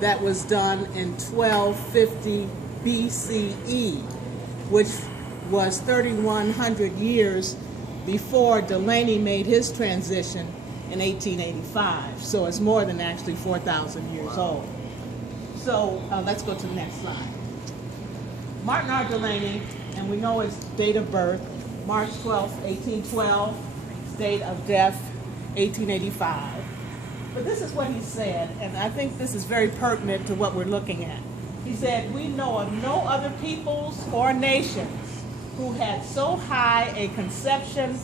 that was done in 1250 BCE, which was 3,100 years before Delany made his transition in 1885. So it's more than actually 4,000 years old. So let's go to the next slide. Martin R. Delany, and we know his date of birth, March 12, 1812, date of death, 1885. But this is what he said, and I think this is very pertinent to what we're looking at. He said, "We know of no other peoples or nations who had so high a conception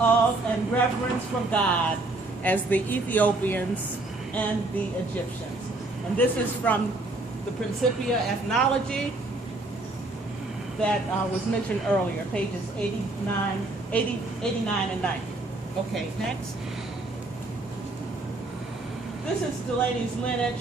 of and reverence for God as the Ethiopians and the Egyptians." And this is from the Principia Ethnology that was mentioned earlier, pages 89 and 90. Okay, next. This is Delany's lineage,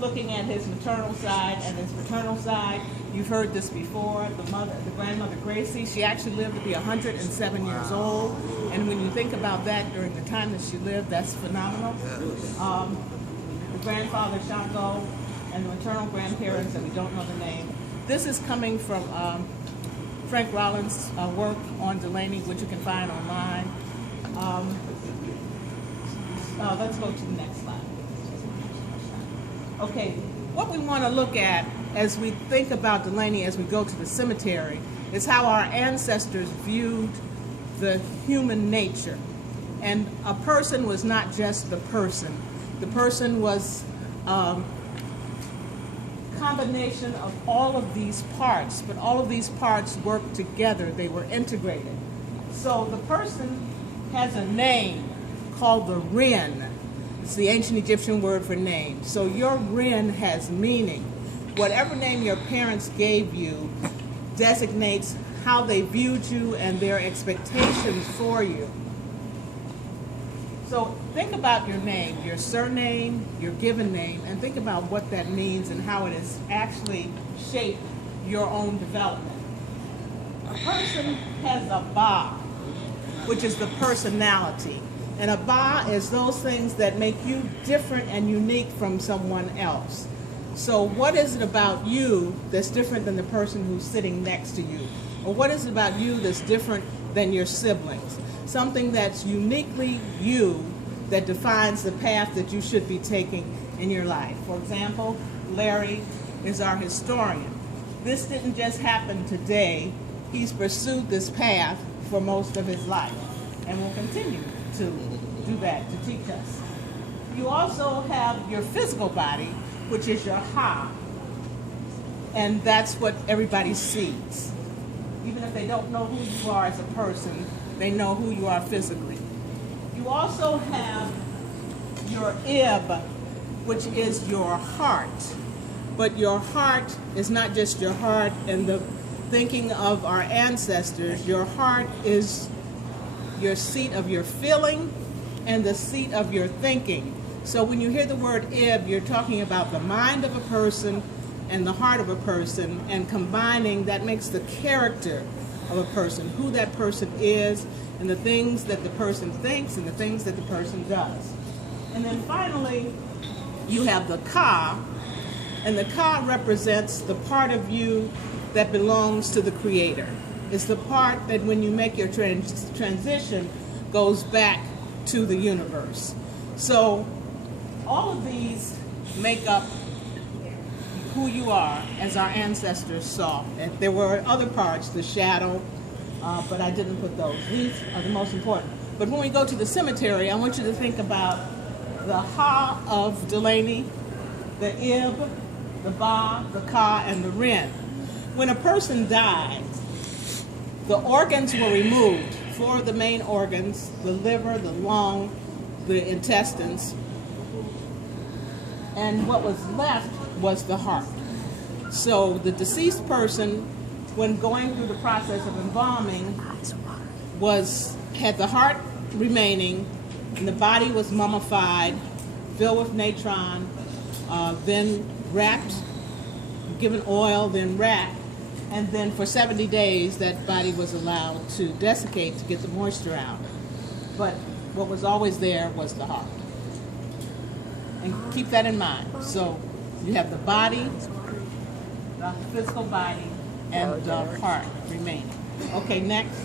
looking at his maternal side and his paternal side. You've heard this before. The grandmother Gracie, she actually lived to be 107 years old. And when you think about that during the time that she lived, that's phenomenal. The grandfather Shango and the maternal grandparents that we don't know the name. This is coming from Frank Rollins' work on Delany, which you can find online. Let's go to the next slide. Okay, what we want to look at as we think about Delany as we go to the cemetery is how our ancestors viewed the human nature. And a person was not just the person. The person was combination of all of these parts, but all of these parts work together. They were integrated. So the person has a name called the Ren. It's the ancient Egyptian word for name. So your Ren has meaning. Whatever name your parents gave you designates how they viewed you and their expectations for you. So think about your name, your surname, your given name, and think about what that means and how it has actually shaped your own development. A person has a ba, which is the personality. And a ba is those things that make you different and unique from someone else. So what is it about you that's different than the person who's sitting next to you? Or what is it about you that's different than your siblings? Something that's uniquely you that defines the path that you should be taking in your life. For example, Larry is our historian. This didn't just happen today. He's pursued this path for most of his life and will continue to do that, to teach us. You also have your physical body, which is your ha, and that's what everybody sees. Even if they don't know who you are as a person, they know who you are physically. You also have your ib, which is your heart. But your heart is not just your heart in the thinking of our ancestors. Your heart is your seat of your feeling and the seat of your thinking. So when you hear the word ib, you're talking about the mind of a person and the heart of a person, and combining that makes the character of a person, who that person is, and the things that the person thinks and the things that the person does. And then finally, you have the ka, and the ka represents the part of you that belongs to the Creator. It's the part that when you make your transition goes back to the universe. So all of these make up who you are as our ancestors saw. And there were other parts, the shadow, but I didn't put those. These are the most important. But when we go to the cemetery, I want you to think about the ha of Delany, the ib, the ba, the ka, and the ren. When a person died, the organs were removed. Four of the main organs, the liver, the lung, the intestines, and what was left was the heart. So the deceased person, when going through the process of embalming, had the heart remaining, and the body was mummified, filled with natron, then wrapped, given oil, then wrapped, and then for 70 days that body was allowed to desiccate to get the moisture out. But what was always there was the heart. And keep that in mind. So You have the body, the physical body, and the heart remaining. Okay, next.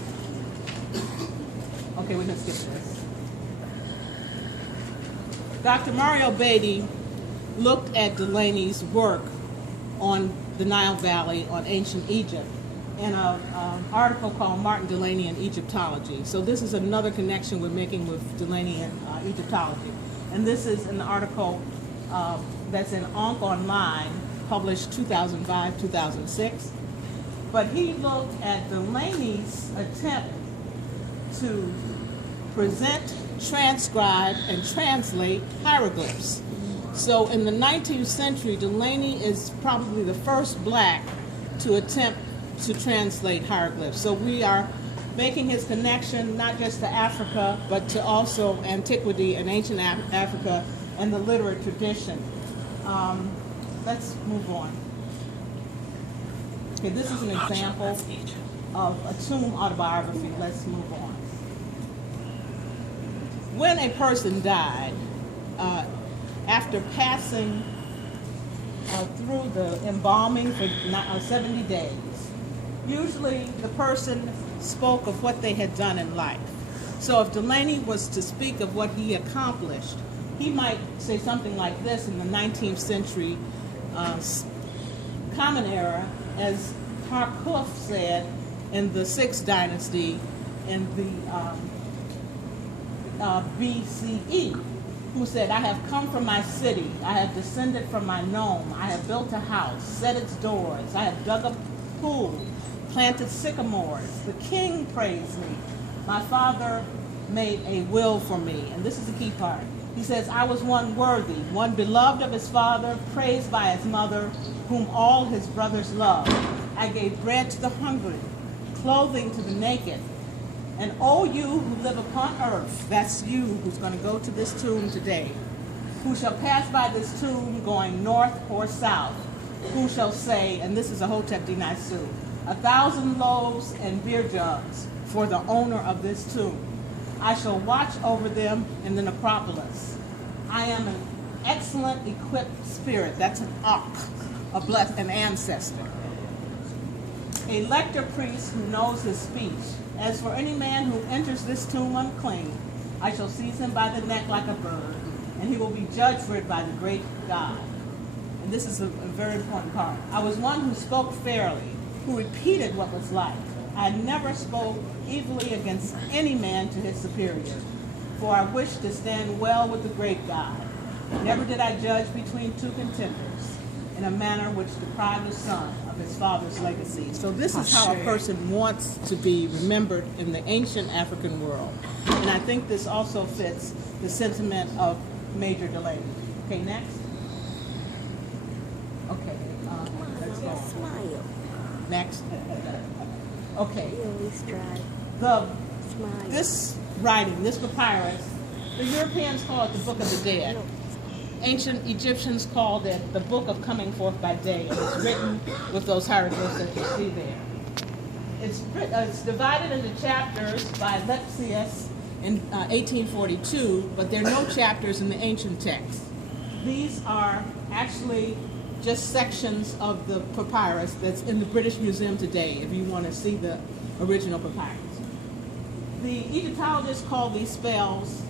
Okay, we're going to skip this. Dr. Mario Beatty looked at Delany's work on the Nile Valley, on ancient Egypt, in an article called Martin Delany and Egyptology. So this is another connection we're making with Delany and Egyptology. And this is an article that's in Ankh Online, published 2005-2006. But he looked at Delany's attempt to present, transcribe, and translate hieroglyphs. So in the 19th century, Delany is probably the first black to attempt to translate hieroglyphs. So we are making his connection not just to Africa, but to also antiquity and ancient Africa and the literate tradition. Let's move on. Okay, this is an example of a tomb autobiography. Let's move on. When a person died, after passing through the embalming for 70 days, usually the person spoke of what they had done in life. So if Delany was to speak of what he accomplished, he might say something like this in the 19th century Common Era, as Harkuf said in the 6th dynasty in the BCE, who said, "I have come from my city, I have descended from my nome, I have built a house, set its doors, I have dug a pool, planted sycamores. The king praised me. My father made a will for me." And this is the key part. He says, "I was one worthy, one beloved of his father, praised by his mother, whom all his brothers loved. I gave bread to the hungry, clothing to the naked. And O you who live upon earth," that's you who's going to go to this tomb today, "who shall pass by this tomb going north or south, who shall say," and this is a Hotep Dinaisu, "1,000 loaves and beer jugs for the owner of this tomb. I shall watch over them in the necropolis. I am an excellent equipped spirit," that's an Akh, an ancestor, "a lector priest who knows his speech. As for any man who enters this tomb unclean, I shall seize him by the neck like a bird, and he will be judged for it by the great God." And this is a very important part. "I was one who spoke fairly, who repeated what was like. I never spoke evilly against any man to his superior, for I wished to stand well with the great God. Never did I judge between two contenders in a manner which deprived the son of his father's legacy." So this is how a person wants to be remembered in the ancient African world. And I think this also fits the sentiment of Major Delany. Okay, next. Okay, let's go. Smile. Next. Okay. Smile. This writing, this papyrus, the Europeans call it the Book of the Dead. Ancient Egyptians called it the Book of Coming Forth by Day, and it's written with those hieroglyphs that you see there. It's divided into chapters by Lepsius in 1842, but there are no chapters in the ancient text. These are actually just sections of the papyrus that's in the British Museum today, if you want to see the original papyrus. The Egyptologists call these spells,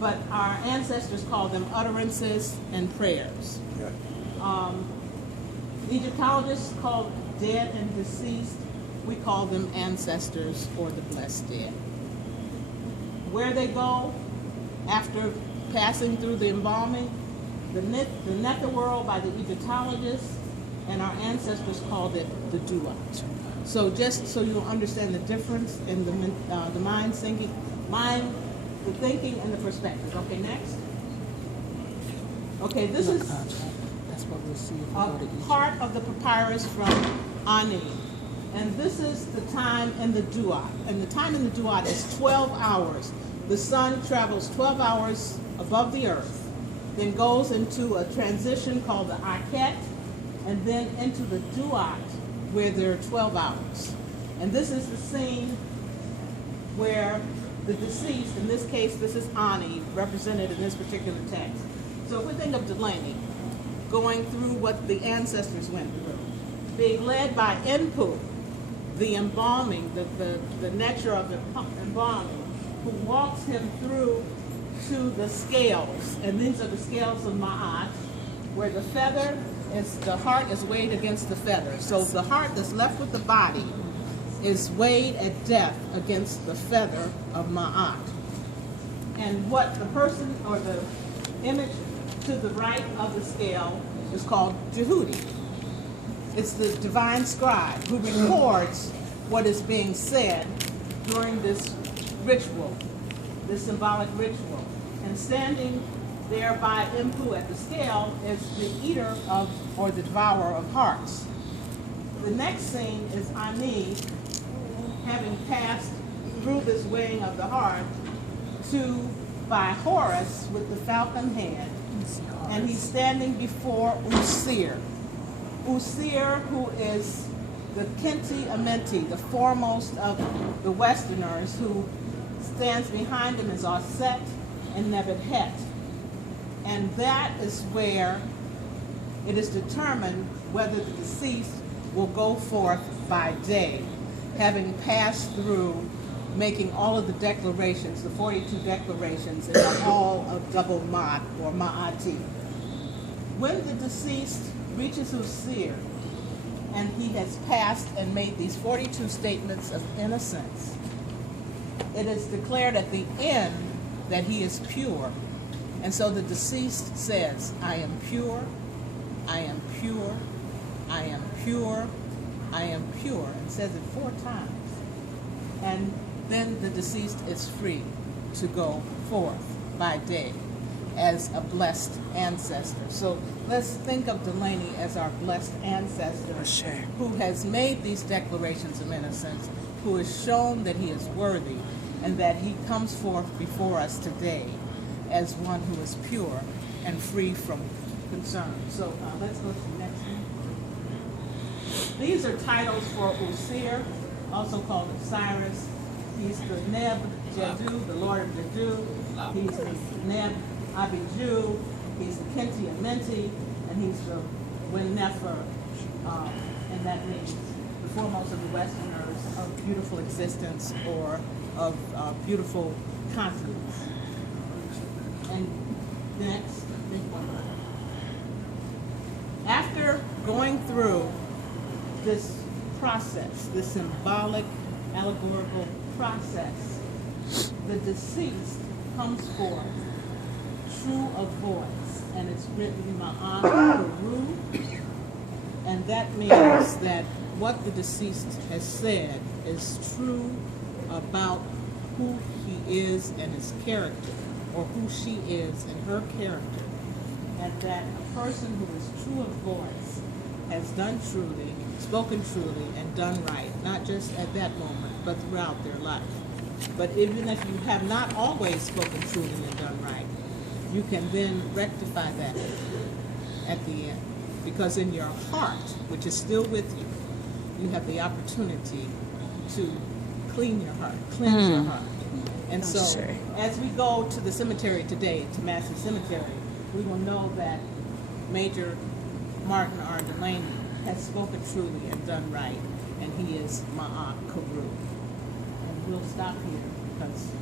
but our ancestors called them utterances and prayers. Egyptologists called dead and deceased, we call them ancestors or the blessed dead. Where they go after passing through the embalming, the netherworld by the Egyptologists, and our ancestors called it the duat. So just so you'll understand the difference in the mind thinking, the thinking and the perspective. Okay, next. Okay, this is that's what we'll see if we go to Egypt. Part of the papyrus from Ani. And this is the time in the duat. And the time in the duat is 12 hours. The sun travels 12 hours above the earth, then goes into a transition called the Aket, and then into the duat, where there are 12 hours. And this is the scene where the deceased, in this case, this is Ani, represented in this particular text. So if we think of Delany, going through what the ancestors went through, being led by Inpu, the embalming, the nature of embalming, who walks him through to the scales. And these are the scales of Ma'at, where the heart is weighed against the feather. So the heart that's left with the body is weighed at death against the feather of Ma'at. And what the person or the image to the right of the scale is called Jehudi. It's the divine scribe who records what is being said during this ritual, this symbolic ritual. And standing there by Inpu at the scale is the eater of, or the devourer of hearts. The next scene is Ani, having passed through this weighing of the heart, by Horus with the falcon head, and he's standing before Usir. Usir, who is the Kenti Amenti, the foremost of the Westerners, who stands behind him is Osset and Nebuchadnezzar. And that is where it is determined whether the deceased will go forth by day, having passed through making all of the declarations, the 42 declarations in the hall of double Ma'at or Ma'ati. When the deceased reaches Usir and he has passed and made these 42 statements of innocence, it is declared at the end that he is pure. And so the deceased says, I am pure, I am pure, I am pure, I am pure, and says it 4 times. And then the deceased is free to go forth by day as a blessed ancestor. So let's think of Delany as our blessed ancestor, who has made these declarations of innocence, who has shown that he is worthy, and that he comes forth before us today as one who is pure and free from concern. So let's go to the next one. These are titles for Usir, also called Osiris. He's the Neb Jedu, the Lord of Jedu. He's the Neb Abiju. He's the Kenti Amenti, and he's the Winnefer, and that means the foremost of the Westerners of beautiful existence or of beautiful continents. And next, after going through this process, this symbolic, allegorical process, the deceased comes forth true of voice, and it's written Ma'an Peru, and that means that what the deceased has said is true about who he is and his character, or who she is and her character, and that a person who is true of voice has done truly, spoken truly, and done right, not just at that moment, but throughout their life. But even if you have not always spoken truly and done right, you can then rectify that at the end. Because in your heart, which is still with you, you have the opportunity to clean your heart, cleanse your heart. And so, as we go to the cemetery today, to Massey Cemetery, we will know that Major Martin R. Delany has spoken truly and done right, and he is Ma'at Karu. And we'll stop here because